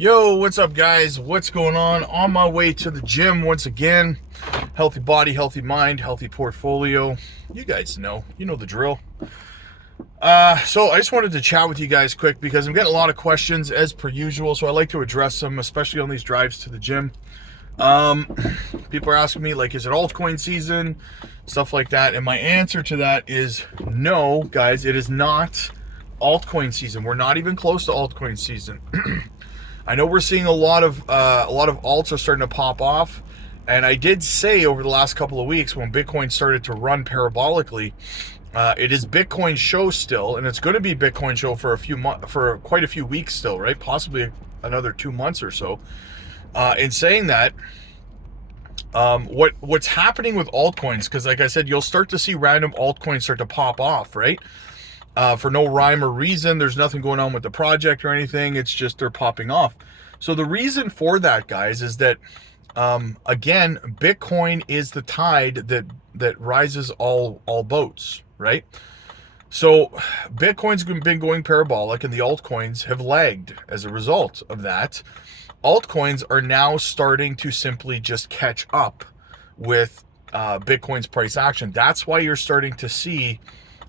Yo, what's up, guys? What's going on? On my way to the gym once again. Healthy body, healthy mind, healthy portfolio. You guys know, you know the drill. So I just wanted to chat with you guys quick because I'm getting a lot of questions as per usual. So I like to address them, especially on these drives to the gym. People are asking me, like, is it altcoin season? Stuff like that. And my answer to that is no, guys, it is not altcoin season. We're not even close to altcoin season. I know we're seeing a lot of alts are starting to pop off, and I did say over the last couple of weeks when Bitcoin started to run parabolically, it is Bitcoin show still, and it's going to be Bitcoin show for for quite a few weeks still, right? Possibly another 2 months or so. In saying that, what's happening with altcoins? Because like I said, you'll start to see random altcoins start to pop off, right? For no rhyme or reason. There's nothing going on with the project or anything. It's just they're popping off. So the reason for that, guys, is that again, Bitcoin is the tide that rises all boats, right? So Bitcoin's been going parabolic, and the altcoins have lagged as a result of that. Altcoins are now starting to simply just catch up with Bitcoin's price action. That's why you're starting to see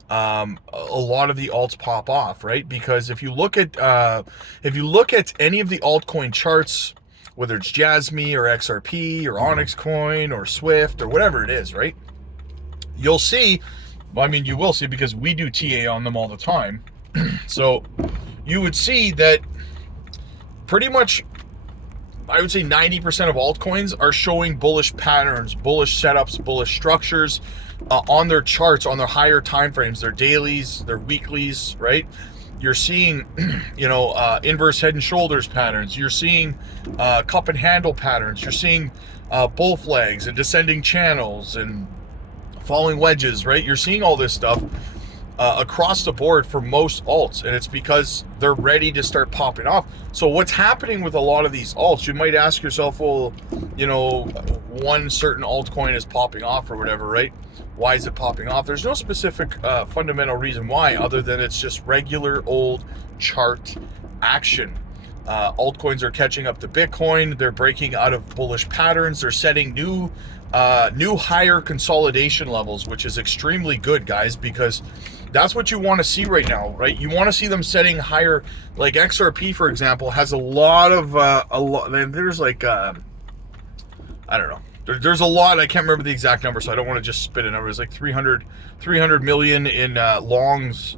a lot of the alts pop off, right? Because if you look at any of the altcoin charts, whether it's JASMY or XRP or Onyx Coin or Swift or whatever it is, right? You'll see, well, I mean, you will see because we do TA on them all the time. So you would see that pretty much, I would say 90% of altcoins are showing bullish patterns, bullish setups, bullish structures on their charts, on their higher time frames, their dailies, their weeklies, right? You're seeing, inverse head and shoulders patterns. You're seeing cup and handle patterns. You're seeing bull flags and descending channels and falling wedges, right? You're seeing all this stuff across the board for most alts, and it's because they're ready to start popping off. So what's happening with a lot of these alts, you might ask yourself, well, one certain altcoin is popping off or whatever, right? Why is it popping off? There's no specific fundamental reason why, other than it's just regular old chart action. Altcoins are catching up to Bitcoin. They're breaking out of bullish patterns. They're setting new higher consolidation levels, which is extremely good, guys, because that's what you want to see right now, right? You want to see them setting higher. Like XRP, for example, has a lot. There's like I don't know. There's a lot. I can't remember the exact number, so I don't want to just spit a number. It's like 300 million in longs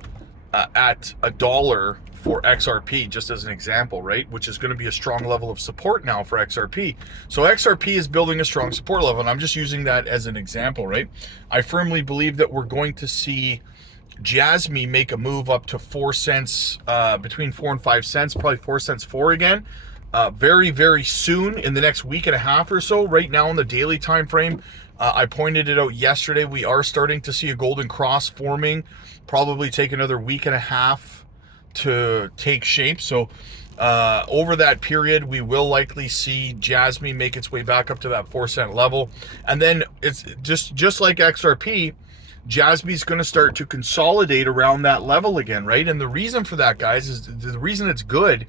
at $1 for XRP, just as an example, right? Which is going to be a strong level of support now for XRP. So XRP is building a strong support level, and I'm just using that as an example, right? I firmly believe that we're going to see JASMY make a move up to 4 cents, between 4 and 5 cents, probably 4 cents 4 again. Very, very soon, in the next week and a half or so. Right now in the daily time frame, I pointed it out yesterday, we are starting to see a golden cross forming, probably take another week and a half to take shape. So over that period, we will likely see JASMY make its way back up to that 4 cent level. And then it's just like XRP, JASMY is going to start to consolidate around that level again, right? And the reason for that, guys, is the reason it's good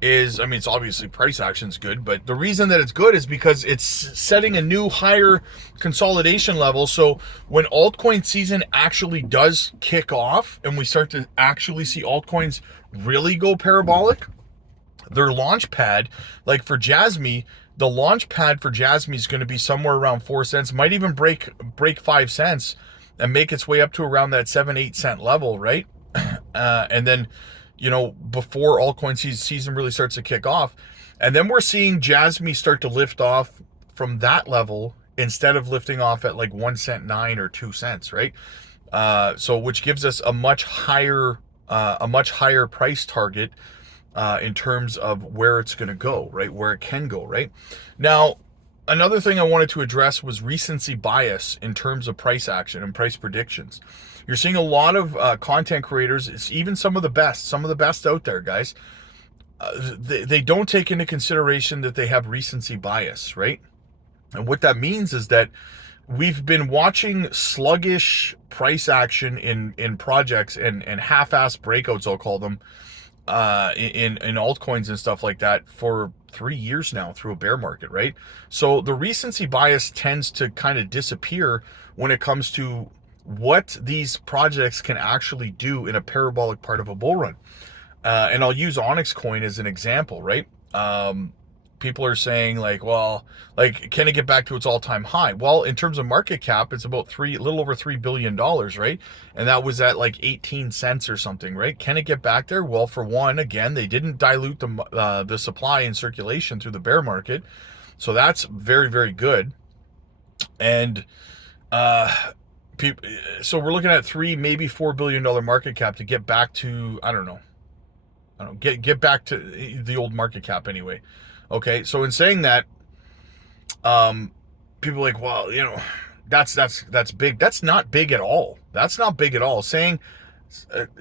is, I mean, it's obviously price action's good, but the reason that it's good is because it's setting a new higher consolidation level. So when altcoin season actually does kick off and we start to actually see altcoins really go parabolic, their launch pad, like for JASMY, the launch pad for JASMY is going to be somewhere around 4 cents, might even break 5 cents and make its way up to around that 7-8 cent level, right? And then, before altcoin season really starts to kick off. And then we're seeing JASMY start to lift off from that level instead of lifting off at like 1 cent 9 or 2 cents, right? So which gives us a much higher price target in terms of where it's going to go, right? Where it can go, right? Now, another thing I wanted to address was recency bias in terms of price action and price predictions. You're seeing a lot of content creators, it's even some of the best out there, guys. They don't take into consideration that they have recency bias, right? And what that means is that we've been watching sluggish price action in projects and half-assed breakouts, I'll call them, in altcoins and stuff like that for 3 years now through a bear market, right? So the recency bias tends to kind of disappear when it comes to what these projects can actually do in a parabolic part of a bull run. And I'll use Onyx coin as an example, right? People are saying like, well, like, can it get back to its all-time high? Well, in terms of market cap, it's about a little over $3 billion, right? And that was at like 18 cents or something, right? Can it get back there? Well, for one, again, they didn't dilute the supply and circulation through the bear market, so that's very, very good. And so we're looking at maybe $4 billion market cap to get back to, I don't know, get back to the old market cap anyway. Okay, so in saying that, people are like, well, that's big. That's not big at all. That's not big at all. Saying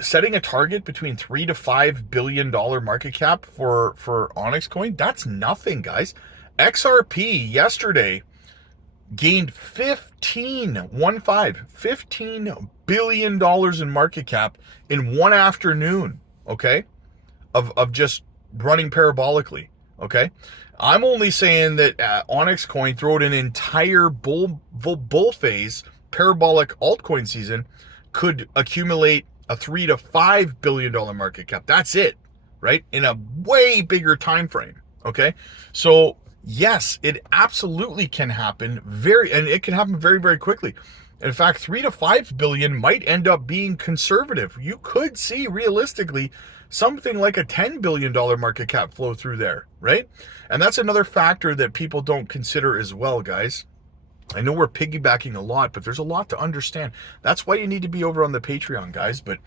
setting a target between $3 to $5 billion market cap for Onyx coin, that's nothing, guys. XRP yesterday gained $15 billion in market cap in one afternoon. Okay, of just running parabolically. Okay, I'm only saying that Onyx coin, throughout an entire bull phase parabolic altcoin season, could accumulate a $3 to $5 billion market cap. That's it, right? In a way bigger time frame. Okay, so yes, it absolutely can happen and it can happen very, very quickly. In fact, 3 to 5 billion might end up being conservative. You could see realistically something like a $10 billion market cap flow through there, right? And that's another factor that people don't consider as well, guys. I know we're piggybacking a lot, but there's a lot to understand. That's why you need to be over on the Patreon, guys. But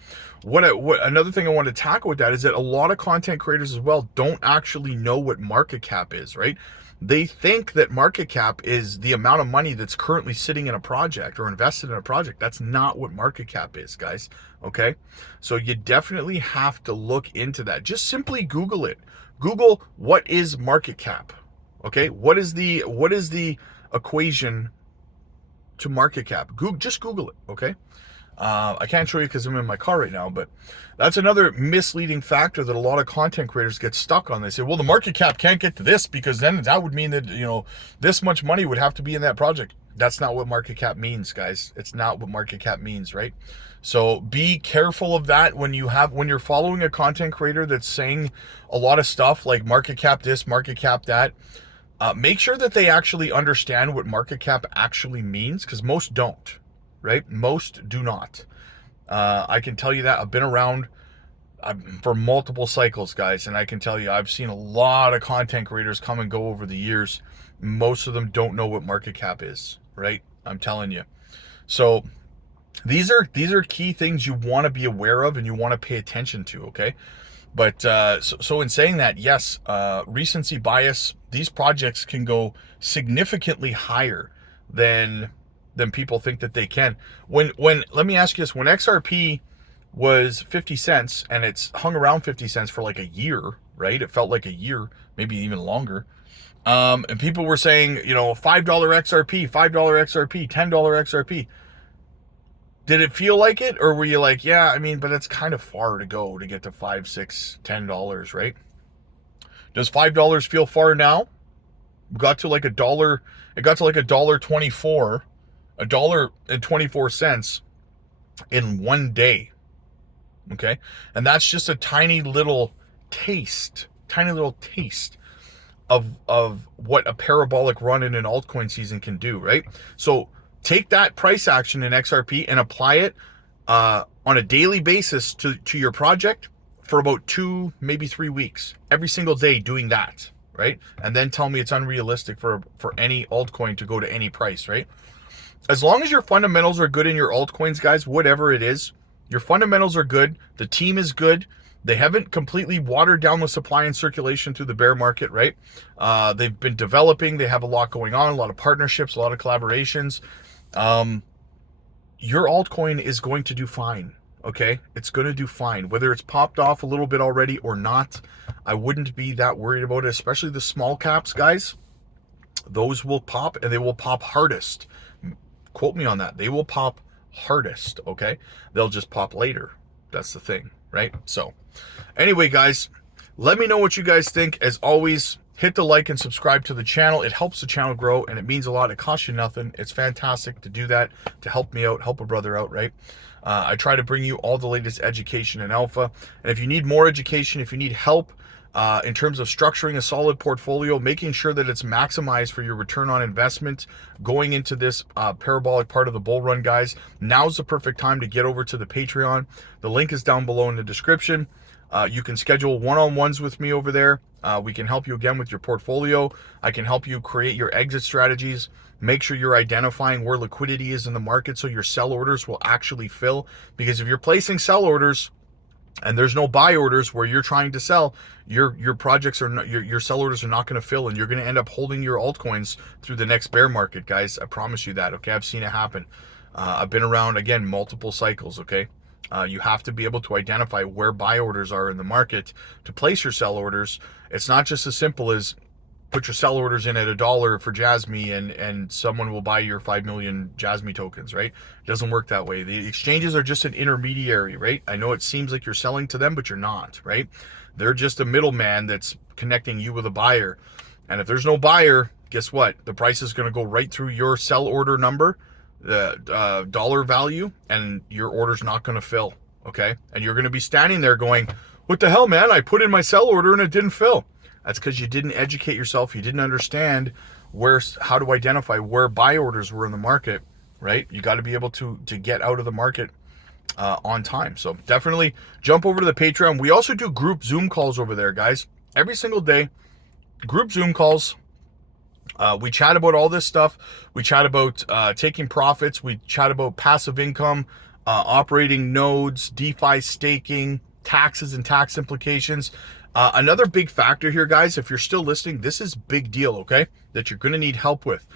what another thing I want to tackle with that is that a lot of content creators as well don't actually know what market cap is, right? They think that market cap is the amount of money that's currently sitting in a project or invested in a project. That's not what market cap is, guys. Okay, so you definitely have to look into that. Just simply Google it. Google what is market cap. Okay, what is the equation to market cap? Just Google it. Okay. I can't show you because I'm in my car right now, but that's another misleading factor that a lot of content creators get stuck on. They say, well, the market cap can't get to this because then that would mean that, this much money would have to be in that project. That's not what market cap means, guys. It's not what market cap means, right? So be careful of that when you're following a content creator that's saying a lot of stuff like market cap this, market cap that. Make sure that they actually understand what market cap actually means, because most don't. Right? Most do not. I can tell you that. I've been around for multiple cycles, guys, and I can tell you I've seen a lot of content creators come and go over the years. Most of them don't know what market cap is, right? I'm telling you. So these are key things you want to be aware of and you want to pay attention to, okay? But so in saying that, yes, recency bias, these projects can go significantly higher than people think that they can. When let me ask you this, when XRP was 50 cents and it's hung around 50 cents for like a year, right? It felt like a year, maybe even longer. And people were saying, $5 XRP, $5 XRP, $10 XRP. Did it feel like it? Or were you like, yeah, I mean, but it's kind of far to go to get to $5, $6, $10, right? Does $5 feel far now? It got to like $1. It got to like $1.24. $1.24 in one day. Okay, and that's just a tiny little taste of what a parabolic run in an altcoin season can do, right? So take that price action in XRP and apply it on a daily basis to your project for about 2, maybe 3 weeks, every single day doing that, right? And then tell me it's unrealistic for any altcoin to go to any price, right? As long as your fundamentals are good in your altcoins, guys, whatever it is, your fundamentals are good. The team is good. They haven't completely watered down the supply and circulation through the bear market, right? They've been developing. They have a lot going on, a lot of partnerships, a lot of collaborations. Your altcoin is going to do fine, okay? It's going to do fine. Whether it's popped off a little bit already or not, I wouldn't be that worried about it, especially the small caps, guys. Those will pop, and they will pop hardest. Quote me on that. They will pop hardest, okay? They'll just pop later. That's the thing, right? So anyway, guys, let me know what you guys think. As always, hit the like and subscribe to the channel. It helps the channel grow, and it means a lot. It costs you nothing. It's fantastic to do that, to help me out, help a brother out, right? I try to bring you all the latest education in alpha. And if you need more education, if you need help in terms of structuring a solid portfolio, making sure that it's maximized for your return on investment going into this parabolic part of the bull run, guys, now's the perfect time to get over to the Patreon. The link is down below in the description. You can schedule one-on-ones with me over there. We can help you again with your portfolio. I can help you create your exit strategies. Make sure you're identifying where liquidity is in the market so your sell orders will actually fill. Because if you're placing sell orders and there's no buy orders where you're trying to sell, your projects are not, your sell orders are not going to fill, and you're going to end up holding your altcoins through the next bear market, guys. I promise you that. Okay, I've seen it happen. I've been around, again, multiple cycles. Okay. You have to be able to identify where buy orders are in the market to place your sell orders. It's not just as simple as put your sell orders in at $1 for JASMY and someone will buy your 5 million JASMY tokens, right? It doesn't work that way. The exchanges are just an intermediary, right? I know it seems like you're selling to them, but you're not, right? They're just a middleman that's connecting you with a buyer. And if there's no buyer, guess what? The price is going to go right through your sell order number, the dollar value, and your order's not going to fill, okay? And you're going to be standing there going, what the hell, man? I put in my sell order and it didn't fill. That's because you didn't educate yourself. You didn't understand how to identify where buy orders were in the market, right? You got to be able to get out of the market on time. So definitely jump over to the Patreon. We also do group Zoom calls over there, guys. Every single day, group Zoom calls. We chat about all this stuff. We chat about taking profits. We chat about passive income, operating nodes, DeFi staking, taxes and tax implications. Another big factor here, guys, if you're still listening, this is big deal, okay, that you're going to need help with.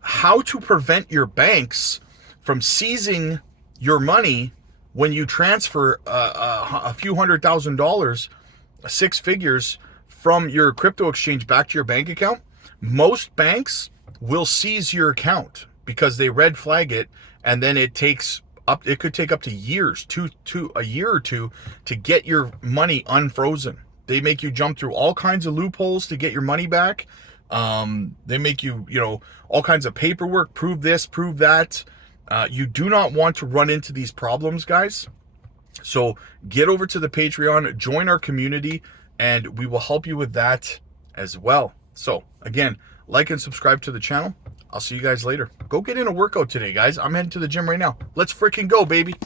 How to prevent your banks from seizing your money when you transfer a few $100,000, 6 figures, from your crypto exchange back to your bank account. Most banks will seize your account because they red flag it, and then it could take up to years, a year or two, to get your money unfrozen. They make you jump through all kinds of loopholes to get your money back. They make you, all kinds of paperwork, prove this, prove that. You do not want to run into these problems, guys. So get over to the Patreon, join our community, and we will help you with that as well. So again, like and subscribe to the channel. I'll see you guys later. Go get in a workout today, guys. I'm heading to the gym right now. Let's freaking go, baby.